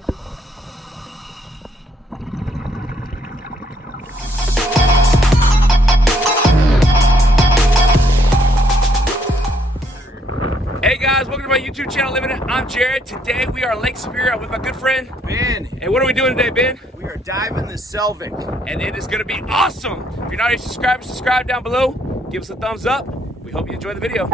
Hey guys, welcome to my YouTube channel, Livin. I'm Jared. Today we are at Lake Superior with my good friend, Ben. And what are we doing today, Ben? We are diving the Selvick. And it is gonna be awesome. If you're not already subscribed, subscribe down below. Give us a thumbs up. We hope you enjoy the video.